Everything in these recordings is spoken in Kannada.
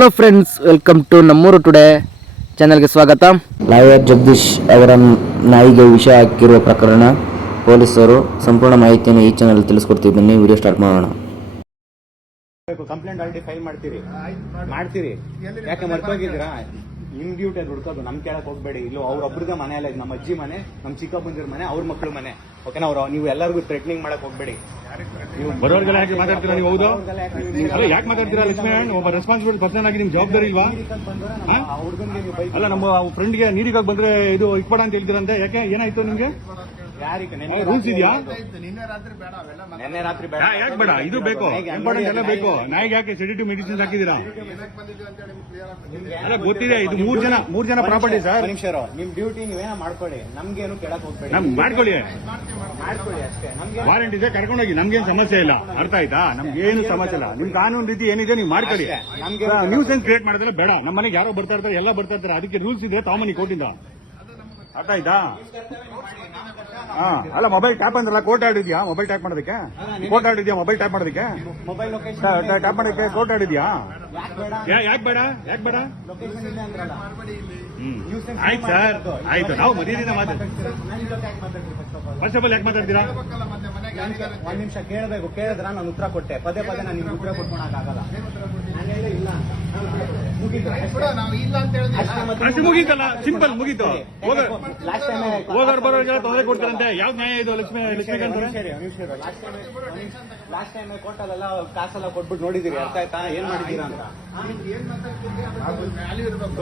ಹಲೋ ಫ್ರೆಂಡ್ಸ್, ವೆಲ್ಕಮ್ ಟು ನಮ್ಮೂರು ಟುಡೇ ಚಾನಲ್ಗೆ ಸ್ವಾಗತ. ಲಾಯರ್ ಜಗದೀಶ್ ಅವರ ನಾಯಿಗೆ ವಿಷ ಹಾಕಿರುವ ಪ್ರಕರಣ ಪೊಲೀಸರು ಸಂಪೂರ್ಣ ಮಾಹಿತಿಯನ್ನು ಈ ಚಾನಲ್ ತಿಳಿಸ್ಕೊಡ್ತೀವಿ. ಬನ್ನಿ ವಿಡಿಯೋ ಸ್ಟಾರ್ಟ್ ಮಾಡೋಣ. ಕಂಪ್ಲೇಂಟ್ ಆಲ್ರೆಡಿ ಫೈಲ್ ಮಾಡ್ತೀರಿ ಯಾಕೆ ಮರ್ತೋಗಿದ್ದೀರಾ? ನಿಮ್ ಡ್ಯೂಟಿ ಅದು ಹುಡ್ಕೋದು, ನಮ್ ಕೇಳಕ್ ಹೋಗ್ಬೇಡಿ. ಇಲ್ಲ ಅವ್ರೊಬ್ರದೇ ಮನೆ ಅಲ್ಲ, ನಮ್ಮ ಅಜ್ಜಿ ಮನೆ, ನಮ್ಮ ಚಿಕ್ಕಪ್ಪಂದಿರ ಮನೆ, ಅವ್ರ ಮಕ್ಳು ಮನೆ. ಓಕೆನಾ? ನೀವು ಎಲ್ಲರಿಗೂ ಥ್ರೆಟ್ನಿಂಗ್ ಮಾಡಕ್ ಹೋಗ್ಬೇಡಿ. ನೀವು ಬರೋರ್ಗೆಲ್ಲ ಯಾಕೆ ಮಾತಾಡ್ತೀರಾ? ನೀವು ಹೌದು ಯಾಕೆ ಮಾತಾಡ್ತೀರಾ? ಲಕ್ಷ್ಮಣ್ ಒಬ್ಬ ರೆಸ್ಪಾನ್ಸಿಬಲ್ ಪರ್ಸನ್ ಆಗಿ ನಿಮ್ ಜವಾಬ್ದಾರಿ ಇಲ್ವಾ? ಅಲ್ಲ, ನಮ್ಮ ಫ್ರೆಂಡ್ಗೆ ನೀರಿಗಾಗಿ ಬಂದ್ರೆ ಇದು ಇಕ್ಬೇಡ ಅಂತ ಹೇಳ್ತೀರಂತೆ. ಯಾಕೆ, ಏನಾಯ್ತು ನಿಮ್ಗೆ? ರೂಲ್ಸ್ ಇದೆಯಾ? ನೆನ್ನೆ ರಾತ್ರಿ ಬೇಡ. ಯಾಕೆ ಬೇಡ? ಇದು ಬೇಕು, ಇಂಪಾರ್ಟೆಂಟ್ ಎಲ್ಲ ಬೇಕು. ನಾಯಿಗೆ ಯಾಕೆ ಸೆಡಿಟಿವ್ ಮೆಡಿಸಿನ್ಸ್ ಹಾಕಿದೀರಾ? ಅಲ್ಲ, ಗೊತ್ತಿದೆ. ಇದು ಮೂರ್ ಜನ ಪ್ರಾಪರ್ಟಿ ಸರ್. ನಿಮ್ ಡ್ಯೂಟಿ ನೀವೇನ ಮಾಡ್ಕೊಳ್ಳಿ, ನಮ್ಗೇನು ಕೇಳಕ್ ಹೋಗ್ಬೇಡಿ. ಮಾಡ್ಕೊಳ್ಳಿ ಅಷ್ಟೇ. ವಾರಂಟ್ ಇದೆ, ಕರ್ಕೊಂಡೋಗಿ. ನಮ್ಗೇನು ಸಮಸ್ಯೆ ಇಲ್ಲ, ಅರ್ಥ ಆಯ್ತಾ? ನಮ್ಗೇನು ಸಮಸ್ಯೆ ಇಲ್ಲ. ನಿಮ್ ಕಾನೂನು ರೀತಿ ಏನಿದೆ ನೀವು ಮಾಡ್ಕೊಳ್ಳಿ. ನ್ಯೂಸೆನ್ಸ್ ಕ್ರಿಯೇಟ್ ಮಾಡಿದ್ರೆ ಬೇಡ. ನಮ್ಮ ಮನೆಗೆ ಯಾರೋ ಬರ್ತಾ ಇರ್ತಾರೆ, ಎಲ್ಲ ಬರ್ತಾ ಇರ್ತಾರೆ. ಅದಕ್ಕೆ ರೂಲ್ಸ್ ಇದೆ, ತಾಮನಿ ಕೋರ್ಟಿಂದ. ಅರ್ಥ ಆಯ್ತಾ? ಅಲ್ಲ, ಮೊಬೈಲ್ ಟ್ಯಾಪ್ ಅಂದ್ರಲ್ಲ, ಕೋರ್ಟ್ ಆಡಿದ್ಯಾ? ಮೊಬೈಲ್ ಟ್ಯಾಪ್ ಮಾಡೋದಕ್ಕೆ ಕೋರ್ಟ್ ಆಡಿದ್ಯಾ? ಮೊಬೈಲ್ ಟ್ಯಾಪ್ ಮಾಡೋದಕ್ಕೆ ಟ್ಯಾಪ್ ಮಾಡೋದಕ್ಕೆ ಕೋರ್ಟ್ ಆಡಿದ್ಯಾ? ಯಾಕೆ ಬೇಡ? ಆಯ್ತು ಸರ್, ಆಯ್ತು. ನಾವು ಮರ್ಯಾದೆಯಿಂದ ಮಾತಾಡ್ತೀವಿ. ಫಸ್ಟ್ ಆಫ್ ಆಲ್ ಯಾಕೆ ಮಾತಾಡ್ತೀರಾ? ಒಂದ್ ನಿಮಿಷ ಕೇಳಬೇಕು. ಕೇಳಿದ್ರ ನಾನು ಉತ್ತರ ಕೊಟ್ಟೆ. ಪದೇ ನಾನು ನಿಮ್ಗೆ ಉತ್ತರ ಕೊಟ್ಕೊಳಕ್ಕಾಗಲ್ಲ. ಅಷ್ಟು ಮುಗೀತಲ್ಲ, ಸಿಂಪಲ್ ಮುಗೀತು. ಹೋಗೋರು ಬರೋರಿಗೆಲ್ಲ ತೊಂದರೆ ಕೊಡ್ತಾರಂತೆ. ಯಾವ್ದು ನ್ಯಾಯ ಇದು? ಲಕ್ಷ್ಮೀಕಾಂತ್ ಲಾಸ್ಟ್ ಟೈಮ್ ಕೊಟ್ಟದೆಲ್ಲ ಕಾಸೆಲ್ಲ ಕೊಟ್ಬಿಟ್ಟು ನೋಡಿದಿರಿ, ಅರ್ಥ ಆಯ್ತಾ? ಏನ್ ಮಾಡಿದೀರಾ ಅಂತ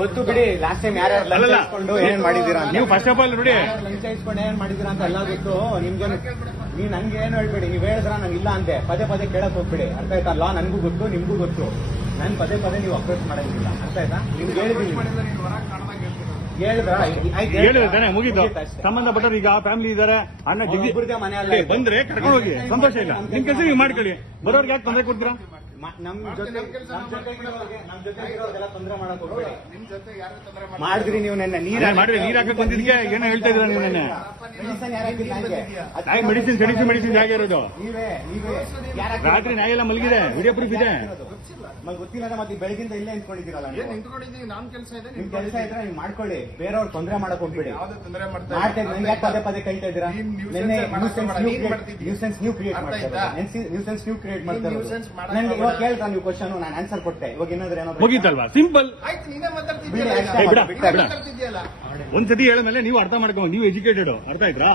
ಗೊತ್ತು ಬಿಡಿ. ಲಾಸ್ಟ್ ಟೈಮ್ ಯಾರ್ಯಾರು ಲಂಚ ಇಸ್ಕೊಂಡು ಏನ್ ಮಾಡಿದೀರಾ? ನೀವು ಫಸ್ಟ್ ಆಫ್ ಆಲ್ ನೋಡಿ, ಲಂಚ ಇಸ್ಕೊಂಡು ಏನ್ ಮಾಡಿದೀರಾ ಅಂತ ಎಲ್ಲ ಗೊತ್ತು ನಿಮ್ಗೆ. ನೀವ್ ನನ್ಗೆ ಏನು ಹೇಳ್ಬೇಡಿ. ನೀವ್ ಹೇಳಿದ್ರ ನಾನು ಇಲ್ಲ ಅಂತೆ. ಪದೇ ಕೇಳಕ್ ಹೋಗ್ಬೇಡಿ, ಅರ್ಥ ಆಯ್ತಾ? ಲಾ ನನ್ಗೂ ಗೊತ್ತು, ನಿಮ್ಗೂ ಗೊತ್ತು. ನನ್ ಪದೇ ನೀವು ಅಪ್ರೋಚ್ ಮಾಡಂಗಿಲ್ಲ, ಅರ್ಥ ಆಯ್ತಾ? ನಿಮ್ಗೆ ಹೇಳಿದೀನಿ. ಹೇಳಿದ್ರೆ ಮುಗಿತು. ಸಂಬಂಧಪಟ್ಟರು ಈಗ ಫ್ಯಾಮಿಲಿ ಇದಾರೆ, ಅಣ್ಣ ಜಗ್ಗಿ ಮನೆ ಅಲ್ಲ ಬಂದ್ರೆ ಕರ್ಕೊಂಡು ಹೋಗಿ, ಸಂತೋಷ ಇಲ್ಲ. ನಿಮ್ ಕೆಲಸ ನೀವು ಮಾಡ್ಕೊಳ್ಳಿ. ಬರೋರ್ಗೆ ಯಾಕೆ ತೊಂದರೆ ಕೊಡ್ತೀರಾ? ನಮ್ ಜೊತೆ ತೊಂದರೆ ಮಾಡಕ್ ಹೋಗ್ಬೇಡಿ. ಮಾಡಿದ್ರಿ ನೀವು ನೆನ್ನೆ ಮಾಡಿದ್ರೆ ನೀರ್ ಹಾಕಕ್ ಬಂದಿದ್ಕೆ ಏನೋ ಹೇಳ್ತಾ ಇದ್ರ ನೀವು ನೆನ್ನೆ. ಮೆಡಿಸಿನ್ ಹೇಗೆ ಇರೋದು? ರಾತ್ರಿ ನಾಯಿ ಎಲ್ಲ ಮಲಗಿದೆ, ವಿಡಿಯೋ ಪ್ರೂಫ್ ಇದೆ. ಗೊತ್ತಿಲ್ಲ, ಮತ್ತೆ ಬೆಳಗಿಂದ ಇಲ್ಲೇ ನಿಂತ್ಕೊಂಡಿದ್ದೀರಲ್ಲ. ನಿಮ್ ಕೆಲಸ ಇದ್ರೆ ನೀವು ಮಾಡ್ಕೊಳ್ಳಿ, ಬೇರೆಯವ್ರು ತೊಂದರೆ ಮಾಡಕ್ ಹೋಗ್ಬೇಡಿ. ಪದೇ ಕೈತಾ ಇದ್ದೀರಾ? ನ್ಯೂಸೆನ್ಸ್ ನೀವು ಕ್ರಿಯೇಟ್ ಮಾಡ್ತಾ ನನಗೆ ಇವಾಗ ಕೇಳ್ತಾ ನೀವು ಕ್ವಶನ್, ನಾನು ಆನ್ಸರ್ ಕೊಟ್ಟೆ. ಇವಾಗ ಏನಾದ್ರೆ ಏನೋ ಮುಗೀತಲ್ವಾ? ಸಿಂಪಲ್. ಒಂದ್ಸತಿ ಹೇಳ ಮೇಲೆ ನೀವು ಅರ್ಥ ಮಾಡ್ಕೊಂಡು, ನೀವು ಎಜುಕೇಟೆಡ್, ಅರ್ಥ ಆಯ್ತಾ?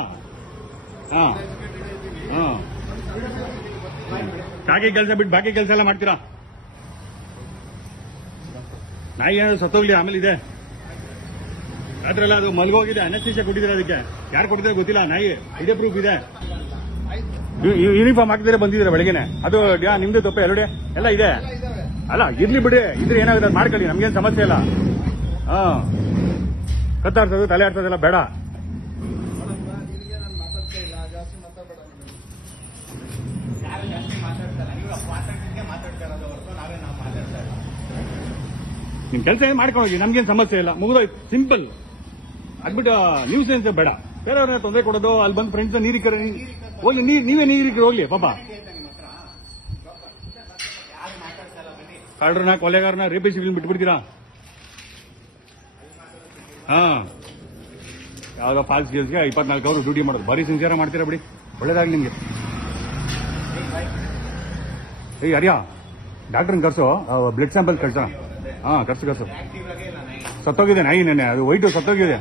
ಕಾಗೆ ಕೆಲಸ ಬಿಟ್ಟು ಬಾಕಿ ಕೆಲಸ ಎಲ್ಲ ಮಾಡ್ತೀರಾ? ನಾಯಿ ಏನಾದ್ರು ಸತ್ತೋಗ್ಲಿ, ಆಮೇಲೆ ಇದೆ ರಾತ್ರೆಲ್ಲ ಅದು ಮಲ್ಗೋಗಿದೆ. ಅನಸ್ತೀಶಿಯಾ ಕೊಟ್ಟಿದ್ರೆ ಅದಕ್ಕೆ. ಯಾರು ಕೊಟ್ಟಿದ್ರೆ ಗೊತ್ತಿಲ್ಲ. ನಾಯಿ ಇದೇ ಪ್ರೂಫ್ ಇದೆ. ಯೂನಿಫಾರ್ಮ್ ಹಾಕಿದ್ರೆ ಬಂದಿದ್ರೆ ಬೆಳಗ್ಗೆನೆ. ಅದು ನಿಮ್ದು ತಪ್ಪೆ ಎಲ್ಲಡೆ ಎಲ್ಲ ಇದೆ. ಅಲ್ಲ, ಇರ್ಲಿ ಬಿಡಿ. ಇದ್ರೆ ಏನಾಗುತ್ತೆ ಅದು ಮಾಡ್ಕೊಳ್ಳಿ, ನಮ್ಗೇನು ಸಮಸ್ಯೆ ಇಲ್ಲ. ಕತ್ತಾಡ್ಸೋದು, ತಲೆ ಆಡ್ಸೋದೆಲ್ಲ ಬೇಡ. ನಿಮ್ ಕೆಲಸ ಏನ್ ಮಾಡ್ಕೊಂಡು ಹೋಗಿ, ನಮ್ಗೇನು ಸಮಸ್ಯೆ ಇಲ್ಲ. ಮುಗಿದೋಯ್ತು, ಸಿಂಪಲ್. ಅದ್ಬಿಟ್ಟು ನ್ಯೂಸೆನ್ಸ್ ಬೇಡ. ಬೇರೆಯವ್ರನ್ನ ತೊಂದರೆ ಕೊಡೋದು, ಅಲ್ಲಿ ಬಂದು ಫ್ರೆಂಡ್ಸ್ ನೀರಿಗೆ ಹೋಗ್ಲಿ, ನೀವೇ ನೀರಿಗೆ ಹೋಗ್ಲಿ ಪಾಪ. ಕಳ್ಳರನ್ನ, ಕೊಲೆಗಾರನ, ರೇಪಿಸ್ಟ್ಗಳನ್ನ ಬಿಟ್ಬಿಡ್ತೀರಾ? ಯಾವ್ದೋ ಫಾಲ್ಸ್ ಕೇಸ್ಗೆ 24 ಅವರು ಡ್ಯೂಟಿ ಮಾಡೋದು. ಬರೀ ಸಿನ್ಸಿಯರ್ ಮಾಡ್ತೀರಾ ಬಿಡಿ, ಒಳ್ಳೇದಾಗ್ಲಿ ನಿಮ್ಗೆ. ಹರಿಯಾ, ಡಾಕ್ಟರ್ನ ಕರ್ಸು, ಬ್ಲಡ್ ಸ್ಯಾಂಪಲ್ ಕಳ್ಸೋಣ. ಕರ್ಸು. ಸತ್ತೋಗಿದೆ ನಾಯಿ ನೆನ್ನೆ, ಅದು ವೈಟು ಸತ್ತೋಗಿದೆ.